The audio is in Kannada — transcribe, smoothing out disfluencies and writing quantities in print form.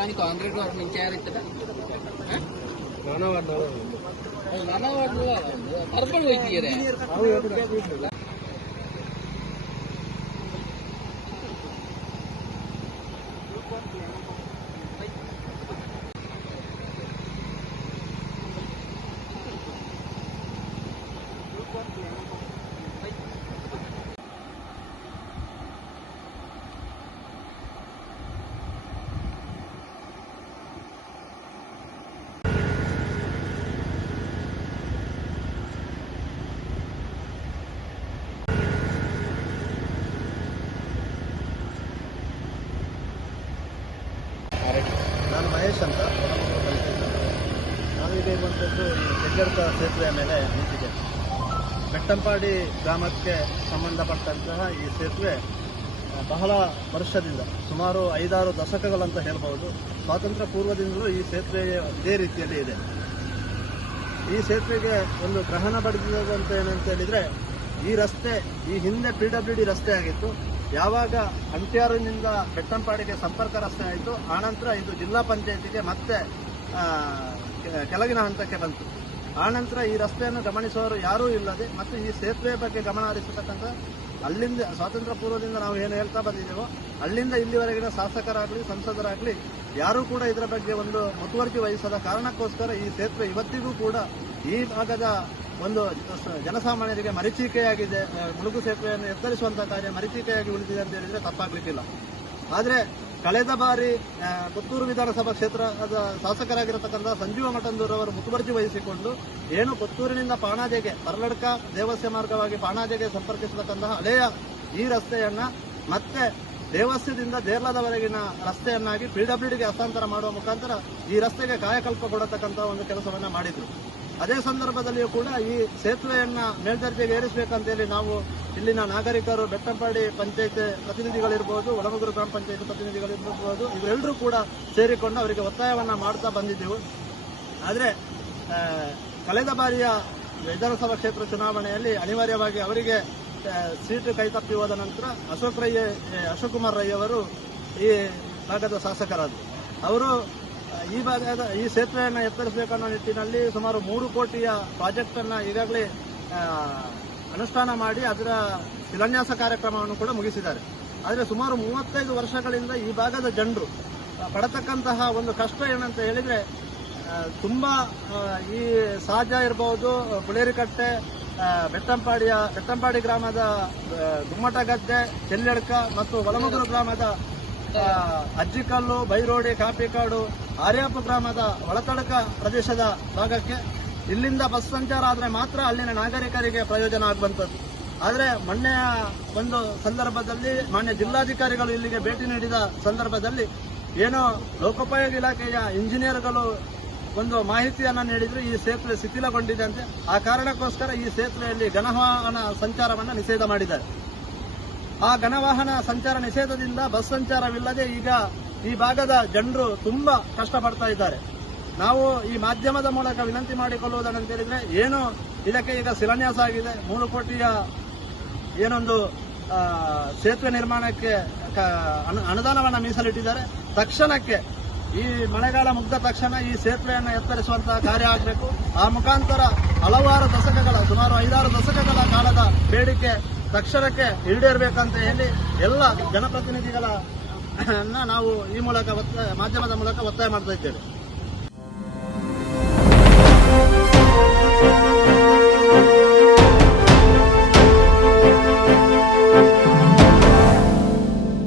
కానీ కాంక్రీట్ వర్క్ నుంచి చేయాలి ಕರ್ಕೊಂಡು ಹೋಗ್ತೀರಿ ನಾನು ಮಹೇಶ್ ಅಂತ ನಾನು ಇರುವಂಥದ್ದು ಈ ಹೆಗ್ಗಡ್ಕ ಸೇತುವೆಯ ಮೇಲೆ ನಿಂತಿದ್ದೇನೆ. ಬೆಟ್ಟಂಪಾಡಿ ಗ್ರಾಮಕ್ಕೆ ಸಂಬಂಧಪಟ್ಟಂತಹ ಈ ಸೇತುವೆ ಬಹಳ ವರ್ಷದಿಂದ ಸುಮಾರು 5-6 ದಶಕಗಳಂತ ಹೇಳ್ಬೋದು. ಸ್ವಾತಂತ್ರ್ಯ ಪೂರ್ವದಿಂದಲೂ ಈ ಸೇತುವೆ ಇದೇ ರೀತಿಯಲ್ಲಿ ಇದೆ. ಈ ಸೇತುವೆಗೆ ಒಂದು ಗ್ರಹಣ ಬಡಿದಿದ್ದು ಅಂತ ಏನಂತ ಹೇಳಿದರೆ, ಈ ರಸ್ತೆ ಈ ಹಿಂದೆ PWD ರಸ್ತೆ ಆಗಿತ್ತು. ಯಾವಾಗ ಅಂತ್ಯಾರಿನಿಂದ ಬೆಟ್ಟಂಪಾಡಿಗೆ ಸಂಪರ್ಕ ರಸ್ತೆ ಆಯಿತು, ಆನಂತರ ಇದು ಜಿಲ್ಲಾ ಪಂಚಾಯತಿಗೆ ಮತ್ತೆ ಕೆಳಗಿನ ಹಂತಕ್ಕೆ ಬಂತು. ಆನಂತರ ಈ ರಸ್ತೆಯನ್ನು ಗಮನಿಸುವವರು ಯಾರೂ ಇಲ್ಲದೆ ಮತ್ತು ಈ ಸೇತುವೆ ಬಗ್ಗೆ ಗಮನ ಹರಿಸತಕ್ಕಂಥ ಅಲ್ಲಿಂದ ಸ್ವಾತಂತ್ರ್ಯ ಪೂರ್ವದಿಂದ ನಾವು ಏನು ಹೇಳ್ತಾ ಬಂದಿದ್ದೇವೋ ಅಲ್ಲಿಂದ ಇಲ್ಲಿವರೆಗಿನ ಶಾಸಕರಾಗಲಿ ಸಂಸದರಾಗಲಿ ಯಾರೂ ಕೂಡ ಇದರ ಬಗ್ಗೆ ಒಂದು ಮುತುವರ್ಜಿ ವಹಿಸದ ಕಾರಣಕ್ಕೋಸ್ಕರ ಈ ಸೇತುವೆ ಇವತ್ತಿಗೂ ಕೂಡ ಈ ಭಾಗದ ಒಂದು ಜನಸಾಮಾನ್ಯರಿಗೆ ಮರೀಚಿಕೆಯಾಗಿದೆ. ಮುಳುಗು ಸೇತುವೆಯನ್ನು ಎತ್ತರಿಸುವಂತಹ ಕಾರ್ಯ ಮರೀಚಿಕೆಯಾಗಿ ಉಳಿದಿದೆ ಅಂತ ಹೇಳಿದರೆ ತಪ್ಪಾಗಲಿಕ್ಕಿಲ್ಲ. ಆದರೆ ಕಳೆದ ಬಾರಿ ಪುತ್ತೂರು ವಿಧಾನಸಭಾ ಕ್ಷೇತ್ರದ ಶಾಸಕರಾಗಿರತಕ್ಕಂಥ ಸಂಜೀವ ಮಠಂದೂರ್ ಅವರು ಮುತುವರ್ಜಿ ವಹಿಸಿಕೊಂಡು ಏನು ಪುತ್ತೂರಿನಿಂದ ಪಾಣಾಜೆಗೆ ಪರಲಡ್ಕ ದೇವಸ್ಯ ಮಾರ್ಗವಾಗಿ ಪಾಣಾಜೆಗೆ ಸಂಪರ್ಕಿಸತಕ್ಕಂತಹ ಹಳೆಯ ಈ ರಸ್ತೆಯನ್ನ ಮತ್ತೆ ದೇವಸ್ಯದಿಂದ ದೇರ್ಲದವರೆಗಿನ ರಸ್ತೆಯನ್ನಾಗಿ PWDಗೆ ಹಸ್ತಾಂತರ ಮಾಡುವ ಮುಖಾಂತರ ಈ ರಸ್ತೆಗೆ ಕಾಯಕಲ್ಪ ಕೊಡತಕ್ಕಂಥ ಒಂದು ಕೆಲಸವನ್ನ ಮಾಡಿದ್ರು. ಅದೇ ಸಂದರ್ಭದಲ್ಲಿಯೂ ಕೂಡ ಈ ಸೇತುವೆಯನ್ನ ಮೇಲ್ದರ್ಜೆಗೆ ಏರಿಸಬೇಕಂತೇಳಿ ನಾವು ಇಲ್ಲಿನ ನಾಗರಿಕರು, ಬೆಟ್ಟಂಪಾಡಿ ಪಂಚಾಯತ್ ಪ್ರತಿನಿಧಿಗಳಿರ್ಬೋದು, ಒಳಮುಗುರು ಗ್ರಾಮ ಪಂಚಾಯತ್ ಪ್ರತಿನಿಧಿಗಳಿರ್ಬೋದು, ಇವರೆಲ್ಲರೂ ಕೂಡ ಸೇರಿಕೊಂಡು ಅವರಿಗೆ ಒತ್ತಾಯವನ್ನ ಮಾಡ್ತಾ ಬಂದಿದ್ದೆವು. ಆದರೆ ಕಳೆದ ಬಾರಿಯ ವಿಧಾನಸಭಾ ಕ್ಷೇತ್ರ ಚುನಾವಣೆಯಲ್ಲಿ ಅನಿವಾರ್ಯವಾಗಿ ಅವರಿಗೆ ಸೀಟು ಕೈತಪ್ಪಿ ಹೋದ ನಂತರ ಅಶೋಕ್ ಕುಮಾರ್ ರೈ ಅವರು ಈ ಭಾಗದ ಶಾಸಕರಾದರು. ಅವರು ಈ ಭಾಗದ ಈ ಸೇತುವೆಯನ್ನು ಎತ್ತರಿಸಬೇಕನ್ನೋ ನಿಟ್ಟಿನಲ್ಲಿ ಸುಮಾರು 3 ಕೋಟಿಯ ಪ್ರಾಜೆಕ್ಟ್ ಅನ್ನ ಈಗಾಗಲೇ ಅನುಷ್ಠಾನ ಮಾಡಿ ಅದರ ಶಿಲಾನ್ಯಾಸ ಕಾರ್ಯಕ್ರಮವನ್ನು ಕೂಡ ಮುಗಿಸಿದ್ದಾರೆ. ಆದರೆ ಸುಮಾರು 35 ವರ್ಷಗಳಿಂದ ಈ ಭಾಗದ ಜನರು ಪಡತಕ್ಕಂತಹ ಒಂದು ಕಷ್ಟ ಏನಂತ ಹೇಳಿದ್ರೆ, ತುಂಬಾ ಈ ಸಾಜ ಇರಬಹುದು, ಪುಳೇರಿಕಟ್ಟೆ, ಬೆಟ್ಟಂಪಾಡಿ ಗ್ರಾಮದ ಗುಮ್ಮಟಗದ್ದೆ, ಚೆಲ್ಲೆಡ್ಕ ಮತ್ತು ಒಳಮುಗುರು ಗ್ರಾಮದ ಅಜ್ಜಿಕಲ್ಲು, ಬೈರೋಡಿ, ಕಾಪಿಕಾಡು, ಆರ್ಯಾಪ ಗ್ರಾಮದ ಒಳತಡಕ ಪ್ರದೇಶದ ಭಾಗಕ್ಕೆ ಇಲ್ಲಿಂದ ಬಸ್ ಸಂಚಾರ ಆದರೆ ಮಾತ್ರ ಅಲ್ಲಿನ ನಾಗರಿಕರಿಗೆ ಪ್ರಯೋಜನ ಆಗುವಂಥದ್ದು. ಆದರೆ ಮೊನ್ನೆಯ ಒಂದು ಸಂದರ್ಭದಲ್ಲಿ ಮಾನ್ಯ ಜಿಲ್ಲಾಧಿಕಾರಿಗಳು ಇಲ್ಲಿಗೆ ಭೇಟಿ ನೀಡಿದ ಸಂದರ್ಭದಲ್ಲಿ ಏನೋ ಲೋಕೋಪಯೋಗಿ ಇಲಾಖೆಯ ಇಂಜಿನಿಯರ್ಗಳು ಒಂದು ಮಾಹಿತಿಯನ್ನು ನೀಡಿದ್ರು, ಈ ಸೇತುವೆ ಶಿಥಿಲಗೊಂಡಿದೆ ಅಂತೆ. ಆ ಕಾರಣಕ್ಕೋಸ್ಕರ ಈ ಸೇತುವೆಯಲ್ಲಿ ಘನವಾಹನ ಸಂಚಾರವನ್ನು ನಿಷೇಧ ಮಾಡಿದ್ದಾರೆ. ಆ ಘನವಾಹನ ಸಂಚಾರ ನಿಷೇಧದಿಂದ ಬಸ್ ಸಂಚಾರವಿಲ್ಲದೆ ಈಗ ಈ ಭಾಗದ ಜನರು ತುಂಬಾ ಕಷ್ಟಪಡ್ತಾ ಇದ್ದಾರೆ. ನಾವು ಈ ಮಾಧ್ಯಮದ ಮೂಲಕ ವಿನಂತಿ ಮಾಡಿಕೊಳ್ಳುವುದಂತ ಹೇಳಿದ್ರೆ, ಏನು ಇದಕ್ಕೆ ಈಗ ಶಿಲಾನ್ಯಾಸ ಆಗಿದೆ, 3 ಕೋಟಿಯ ಏನೊಂದು ಸೇತುವೆ ನಿರ್ಮಾಣಕ್ಕೆ ಅನುದಾನವನ್ನು ಮೀಸಲಿಟ್ಟಿದ್ದಾರೆ. ತಕ್ಷಣಕ್ಕೆ ಈ ಮಳೆಗಾಲ ಮುಗ್ದ ತಕ್ಷಣ ಈ ಸೇತುವೆಯನ್ನು ಎತ್ತರಿಸುವಂತಹ ಕಾರ್ಯ ಆಗಬೇಕು. ಆ ಮುಖಾಂತರ ಹಲವಾರು ದಶಕಗಳ ಸುಮಾರು 5-6 ದಶಕಗಳ ಕಾಲದ ಬೇಡಿಕೆ ತಕ್ಷಣಕ್ಕೆ ಈಡೇರಬೇಕಂತ ಹೇಳಿ ಎಲ್ಲ ಜನಪ್ರತಿನಿಧಿಗಳ ನಾವು ಈ ಮೂಲಕ ಮಾಧ್ಯಮದ ಮೂಲಕ ಒತ್ತಾಯ ಮಾಡ್ತಾ ಇದ್ದೇವೆ.